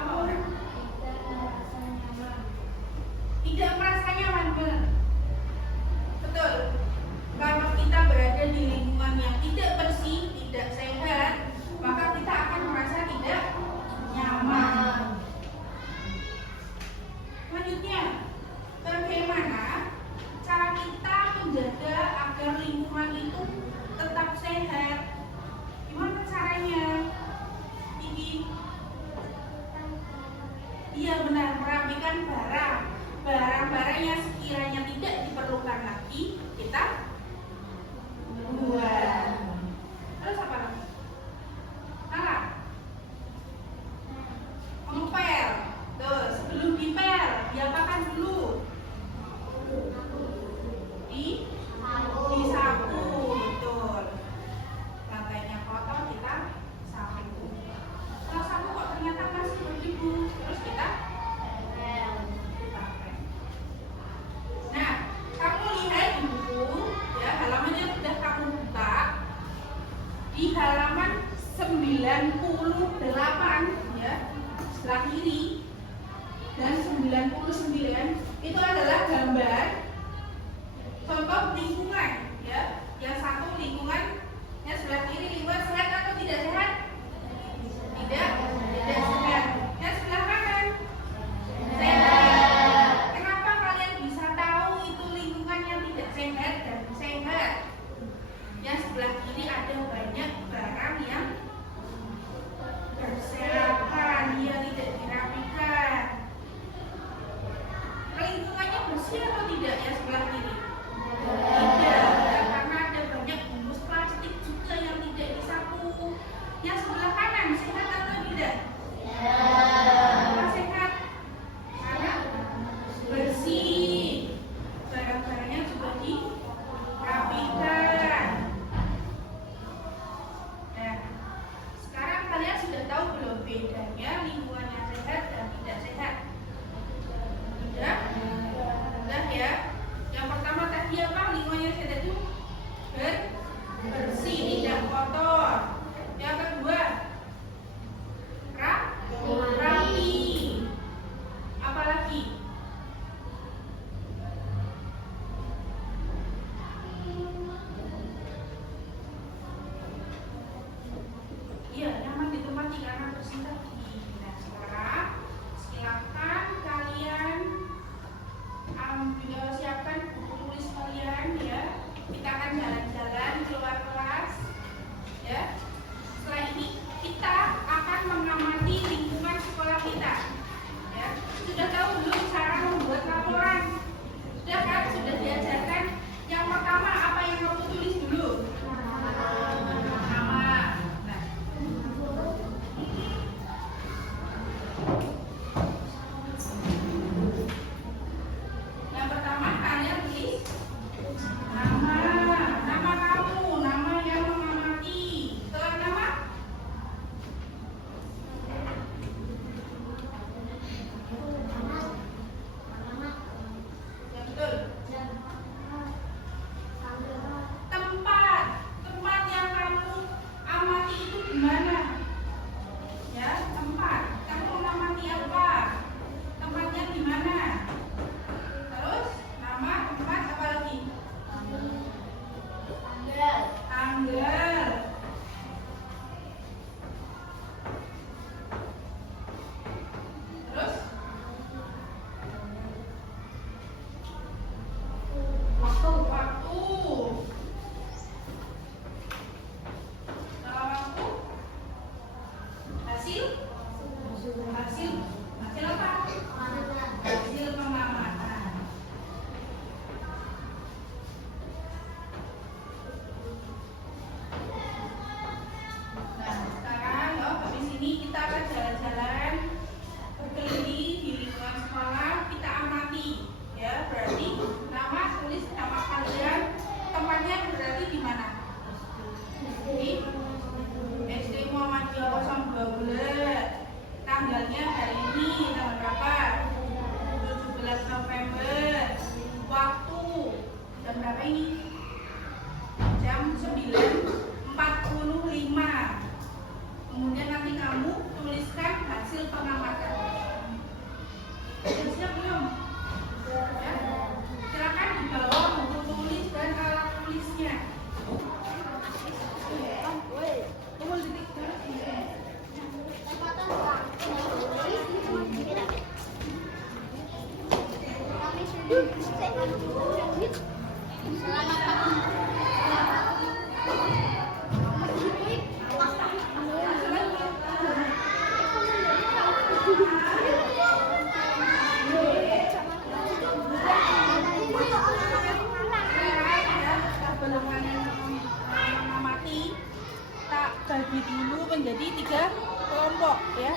Apa di halaman 98 ya, sebelah kiri, dan 99 itu adalah gambar contoh lingkungan ya. Yang satu lingkungan, yang sebelah kiri lingkungan sehat atau tidak sehat? Tidak sehat. Yang sebelah kanan sehat. Kenapa kalian bisa tahu itu lingkungan yang tidak sehat dan sehat? Yang sebelah kiri ada banyak barang yang berserakan, dia tidak dirapikan. Lingkungannya bersih atau tidak ya sebelah kiri? Tidak, karena ada banyak bungkus plastik juga yang tidak disapu. Yang sebelah kanan sehat atau tidak? Kenapa sehat? Karena bersih, barang-barangnya juga dirapikan. Nah, sekarang kalian sudah tahu belum bedanya lingkungan yang sehat dan tidak sehat? Sudah? Sudah ya. Yang pertama tadi apa? Lingkungan yang sehat itu bersih, tidak kotor. Yang kedua, rapi. Apalagi? Iya, nyaman ditempati karena bersih tadi. Nah, sekarang silakan kalian siapkan buku tulis kalian ya. Kita akan jalan-jalan keluar kelas ya. Setelah ini kita akan mengamati lingkungan sekolah kita ya. Sudah tahu belum cara membuat laporan? Sudah kan? Sudah diajarkan. Yang pertama apa yang kamu tulis dulu? Nama. Nah, yang pertama kalian tulis nama kamu, nama yang mengamati. Setelah nama, ya betul. Tempat yang kamu amati itu di mana? Ya, tempat. Kamu mengamati apa? Tempatnya di mana? Terus nama, tempat, apa lagi? Tanggal. Terus waktu. Setelah waktu, hasil apa? Hasil pengamatan. Nah, sekarang habis ini kita akan jalan-jalan berkeliling di lingkungan sekolah, kita amati ya. Berarti nama, tulis nama kalian, tempatnya berarti di mana? Di SD Muhammadiyah 012. Tanggalnya hari ini tanggal berapa? 17 November. Waktu jam berapa ini? Jam 9.45. Kemudian nanti kamu tuliskan hasil pengamatan. Sudah siap belum? Ya. Silakan dibawa buku tulis dan alat tulisnya. Mengamati, tak bagi dulu menjadi 3 kelompok ya.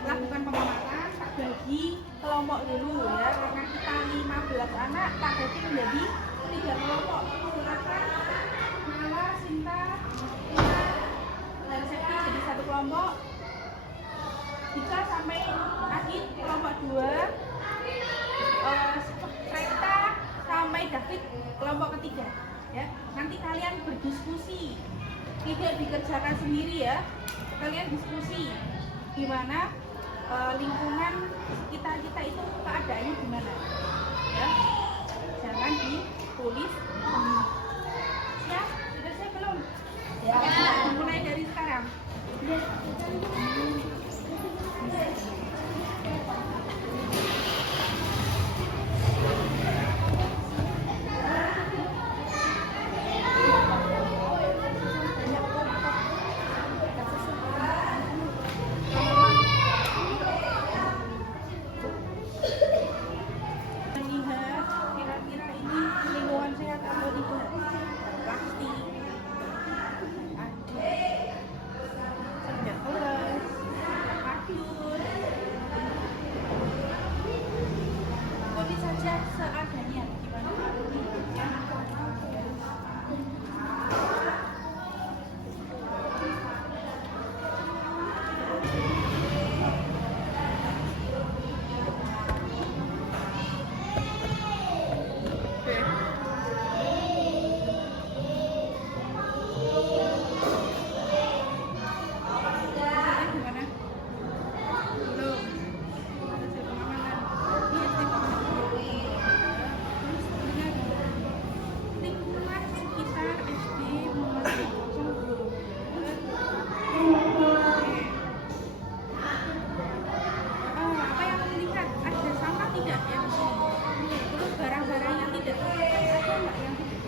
Lakukan pengamatan, tak bagi kelompok dulu ya. Karena kita 15 anak, tak bagi menjadi 3 kelompok. Silakan Nala, Sinta, dan Septi jadi 1 kelompok. Jika sampai Adit kelompok 2, Rekta sampai David kelompok ketiga ya. Nanti kalian berdiskusi tidak dikerjakan sendiri ya, kalian diskusi gimana lingkungan kita itu keadaannya gimana ya, jangan ditulis sendiri ya. Sudah siap belum? Ya, mulai dari sekarang. Lihat kira-kira ini lingkungan sehat atau tidak. Plastik, ada sejak kelas, kardus, tulis saja seadanya gimana ya. Gimana? Belum. Hasil pengamalan. Ini hasil pengamalan. Terus ingat, lingkungan sekitar SD Muhammadiyah Kosong belum. Apa yang dilihat? Ada sampah tidak yang di sini? Terus barang-barang yang tidak ada nggak yang tidak?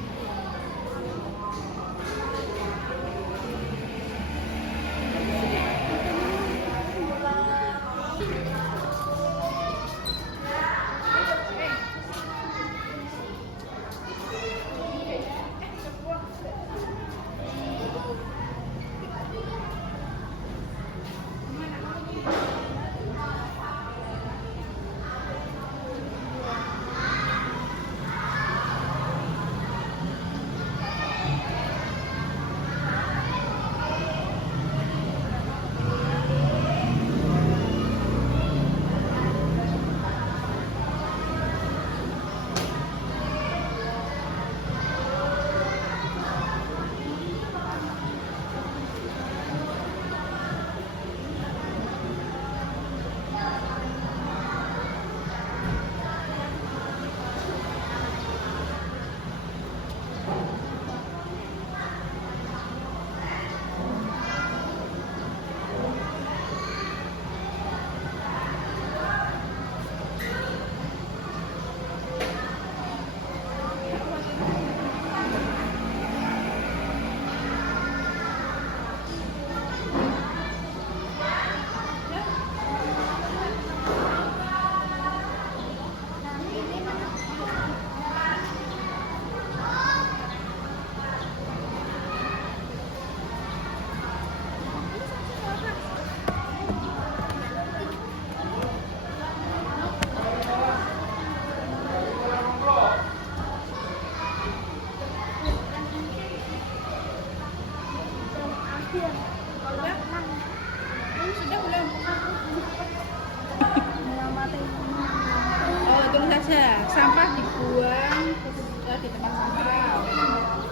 Sudah belum? Oh, tulis saja. Sampah dibuang di tempat sampah.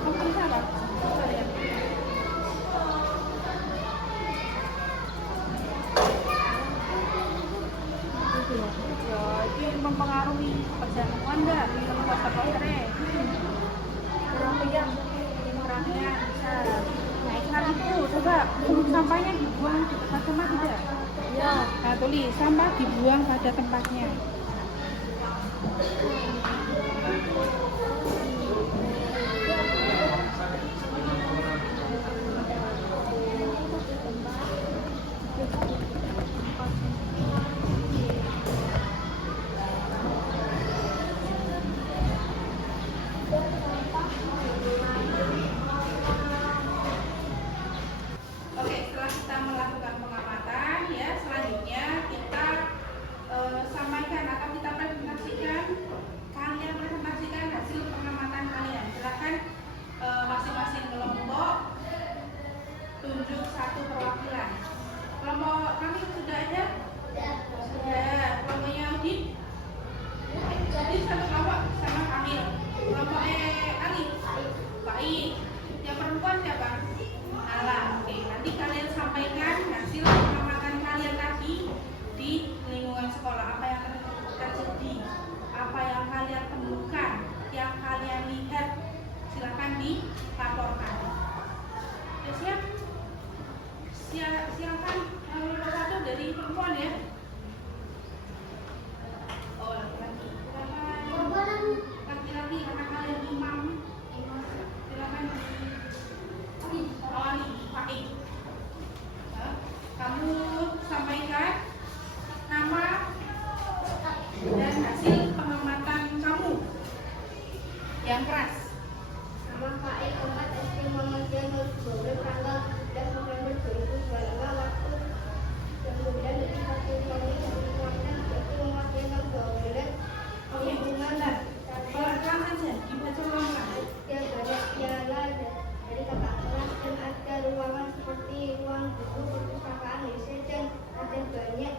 Kamu tulis apa? Saya. Ini mempengaruhi pekerjaan enggak? Foto-fotonya. Kurangnya bisa. Nah, ikan itu coba sampahnya dibuang di tempat sampah tidak? Ya. Nah, tulis sampah dibuang pada tempatnya. Oke, setelah kita melakukan pengamatan ya, selanjutnya kita sampaikan atau kita presentasikan, kalian presentasikan hasil pengamatan kalian. Silakan masing-masing kelompok tunjuk satu perwakilan. Kelompok kami sudah ada? Sudah. Kelompoknya Udin? Jadi satu kelompok sama kami. Kelompok Ali? Baik. Yang perempuan siapa? Nala. silakan nomor 1 dari perempuan ya. Oh, laki-laki. Silakan. Laki-laki karena kalian imam. Silakan. Awali, Fakih. Kamu sampaikan nama dan hasil pengamatan kamu yang keras. Nama Faik Ahmad SD Muhammadiyah Nur Bogor tanggal 11 November 2022 waktu jam 9 dari 1 kami dari Muhammadiyah SD Muhammadiyah Nur Bogor. Oke, sebentar. Pelan-pelan saja, dibaca ulang-ulang. Setiap banyak piala dari kakak kelas dan ada ruangan seperti ruang buku, perpustakaan, WC dan ada banyak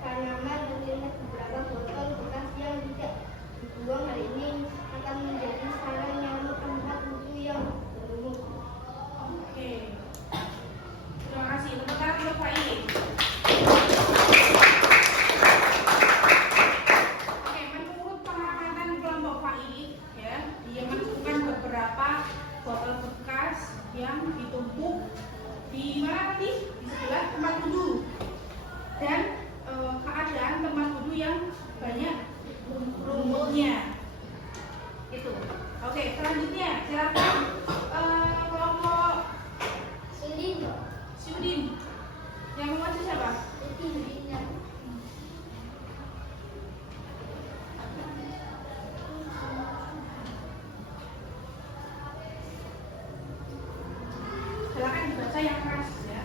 tanaman dan terlihat beberapa botol bekas yang tidak dibuang hari ini akan menjadi sarang nyamuk tempat lucu yang berumur. Oke. Terima kasih. Tepuk tangan untuk Faik. Oke, menurut pengamatan kelompok Faik, ya, dia menemukan beberapa botol bekas yang ditumpuk di mana tadi? Di sebelah tempat wudhu. Dan keadaan tempat wudhu yang banyak rumputnya. Itu. Oke, selanjutnya silakan kelompok Syudin. Yang membaca siapa? Silakan dibaca yang keras ya.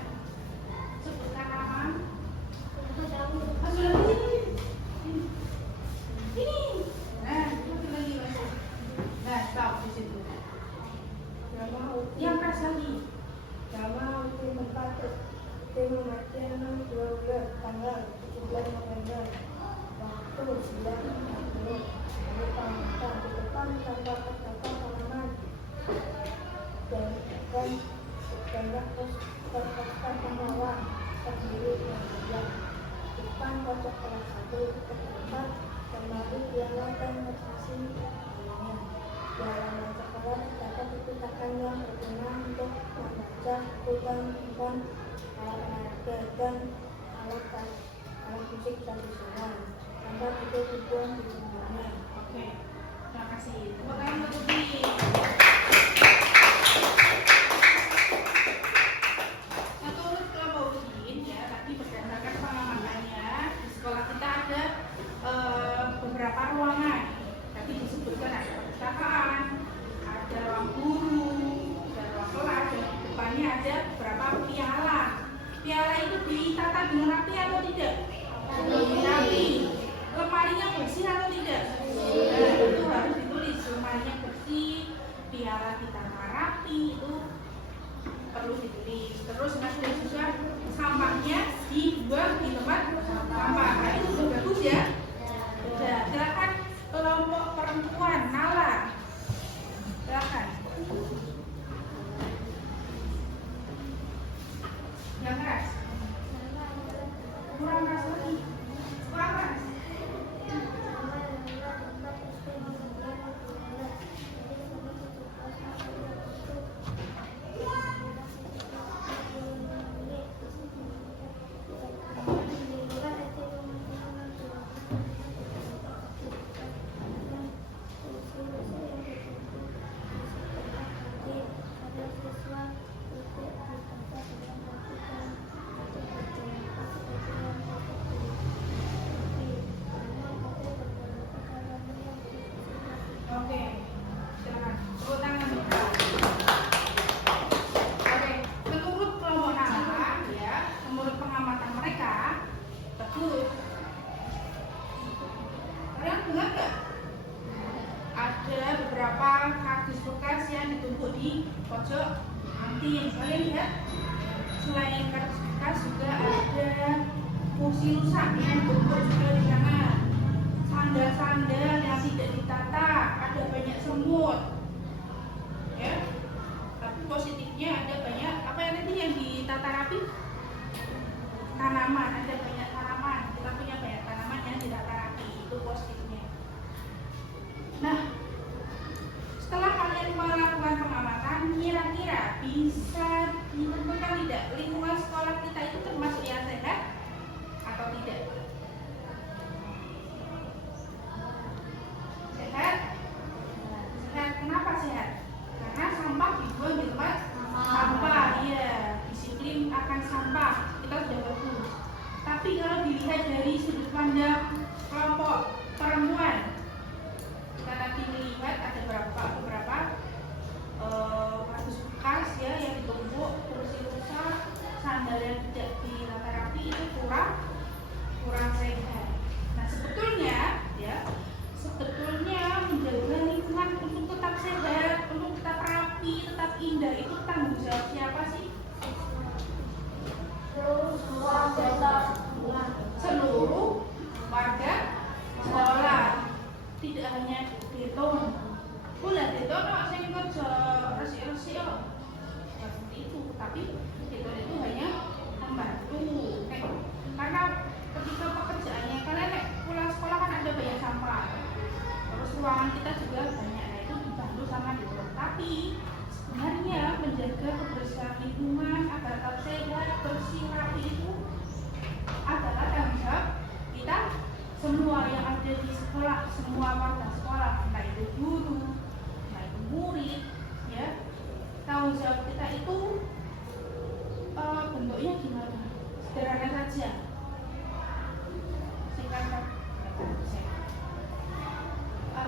Sebutkan nama. Oh, sudah ini. Ini. Nah, itu lagi masuk. Nah, stop di situ. Yang keras lagi. Nama Ultimate Patrick Tim Muhammadiyah 12 tanggal 17 November waktu 9.40 dari Pantai di depan kantor terdapat halaman dan banyak poster pembawa terdiri yang sebelah depan pojok kelas 1 terdapat lemari piala dan prestasi lainnya. Di halaman sekolah terdapat perpustakaan yang berguna untuk membaca buku dan alat olahraga dan alat musik tradisional tanpa buku-buku di semuanya. Oke. Terima kasih. Tepuk tangan untuk Ubi. Menurut kelompok Udin ya, tadi berdasarkan pengamatannya di sekolah kita ada beberapa ruangan. Tadi disebutkan ada perpustakaan, ada ruang guru, ada ruang kelas, dan di depannya ada beberapa piala. Piala itu ditata dengan rapi atau tidak? Rapi. Lemarinya bersih atau tidak? Nah, itu harus ditulis. Lemarinya bersih, piala ditata rapi, itu perlu ditulis. Terus ada juga sampahnya dibuang di tempat sampah. Nah, itu sudah bagus ya. Sudah. Silakan kelompok perempuan Nala. Silakan. Yang keras. Kurang keras lagi. Kurang keras. Oke, silakan. Tepuk tangan untuk Nala. Oke, menurut kelompok Nala, ya, menurut pengamatan mereka, betul. Kalian dengar nggak? Ada beberapa kardus bekas yang ditumpuk di pojok kantin. Kalian lihat? Selain kardus bekas juga ada kursi rusak yang ditumpuk juga di sana. Sandal-sandal yang tidak ditata, ada banyak semut, ya. Tapi positifnya ada banyak apa yang tadi yang ditata rapi? Tanaman, ada banyak tanaman. Kita punya banyak tanaman yang ditata rapi, itu positifnya. Nah, setelah kalian melakukan pengamatan, kira-kira bisa ditentukan tidak lingkungan sekolah pandang kelompok perempuan, kita tadi melihat ada beberapa kardus bekas ya yang ditumpuk, kursi rusak, sandal yang tidak dirata rapi itu kurang sehat. Nah sebetulnya menjaga lingkungan untuk tetap sehat, untuk tetap rapi, tetap indah itu tanggung jawab siapa sih? Seluruh warga sekolah, tidak hanya Deton. Boleh Deton kok sing kerja resik-resik kok. Ya seperti itu, tapi Deton itu hanya membantu. Karena ketika pekerjaannya kalian pulang sekolah kan ada banyak sampah. Terus ruangan kita juga banyak, nah itu dibantu sama Deton. Tapi sebenarnya menjaga kebersihan lingkungan agar tetap sehat, bersih, rapi itu adalah tanggung jawab kita semua yang ada di sekolah, semua warga sekolah, entah itu guru, entah itu murid, ya. Tanggung jawab kita itu bentuknya gimana? Sederhana saja.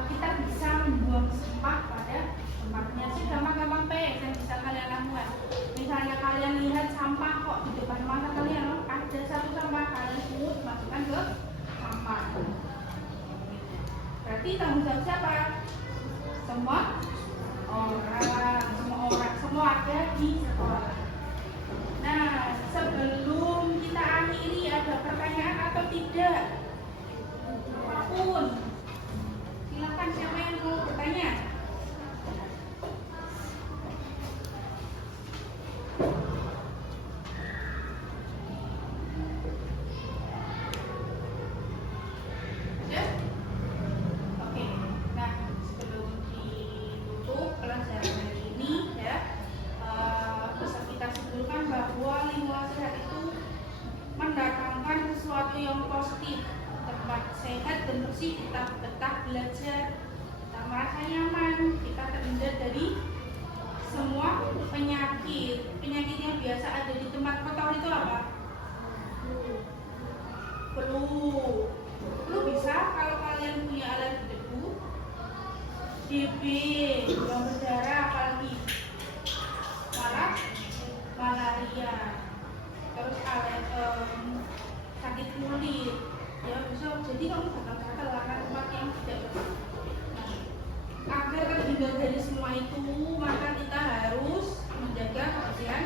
Kita bisa membuang sampah pada tempatnya sih gampang-gampang yang bisa kalian lakukan. Misalnya kalian lihat sampah kok di depan mata kalian, ada satu sampah, kalian pungut masukkan ke sampah. Berarti tanggung jawab siapa? Semua ada di sekolah. Nah, sebelum kita akhiri ada pertanyaan atau tidak? Apapun. Silakan siapa yang mau bertanya? Yang positif, tempat sehat dan bersih, kita betah belajar, kita merasa nyaman, kita terhindar dari semua penyakit yang biasa ada di tempat kotor itu apa? Flu bisa kalau kalian punya alergi debu, TB yang berdarah, apalagi malaria, terus sakit kulit ya bisa jadi kamu gatal-gatal karena tempat yang tidak bersih. Nah, agar terhindar dari semua itu maka kita harus menjaga kebersihan